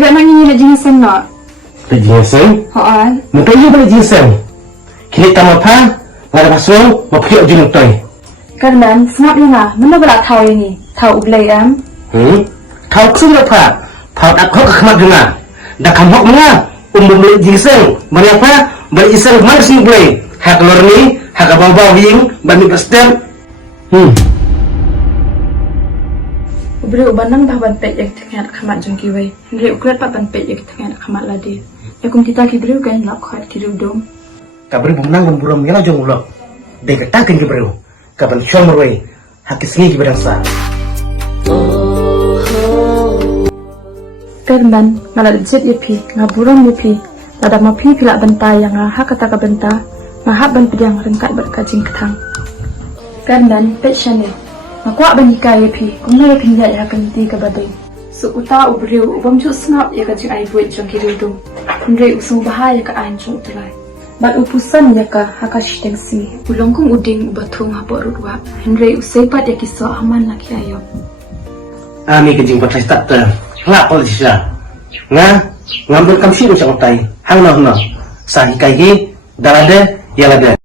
kira nak nyanyi nak ginseng nak. Nak ginseng? Hoai. Mutai je boleh ginseng. Kini tak apa, nggak ada pasal, mau pergi uji mutai. Kerana senap ni lah, mana berat tahu ini, tahu ublay Tahu kesini apa? Tahu tak kau kemat dengar. Dah kamu mana? Beli ginseng, beli apa? Beli ginseng mana sih boleh? Hak telur ni, hak bawang wing, bami pastel. Ublay ubanang dah banpet yang tengah nak kamat jengki way. Ublay ukurat pak banpet yang tengah nak kamat ladi. Yakum kita kibru kan lak khat kiru dom. Kabri bumenang buram yala jong ulok. Dek katakan kibru. Kapan syomroi hak sengi kibrang sa. Kerman malah jet yepi, ngaburam yepi. Lada mapi pilak benta yang hak kata benta. Mahab ban pedang rengkat berkajing ketang. Kerman pet shane. Makuak banika yepi, kumna yepi nyak ya kanti ke badai. So uta ubriu ubam cut snap ya kajing ai buat jong kiru dom. Ndrei usung bahaya ka an jong tulai. Bat upusan ya ka hakash tengsi. Ulongkung uding batung hapok rutwa. Ndrei usai pat ya kisah aman laki ayo. Ami kejing patai tak ter. Lak pol sisa. Ngambil kamsi macam utai. Hang nah. Sahi kai dalade yalade.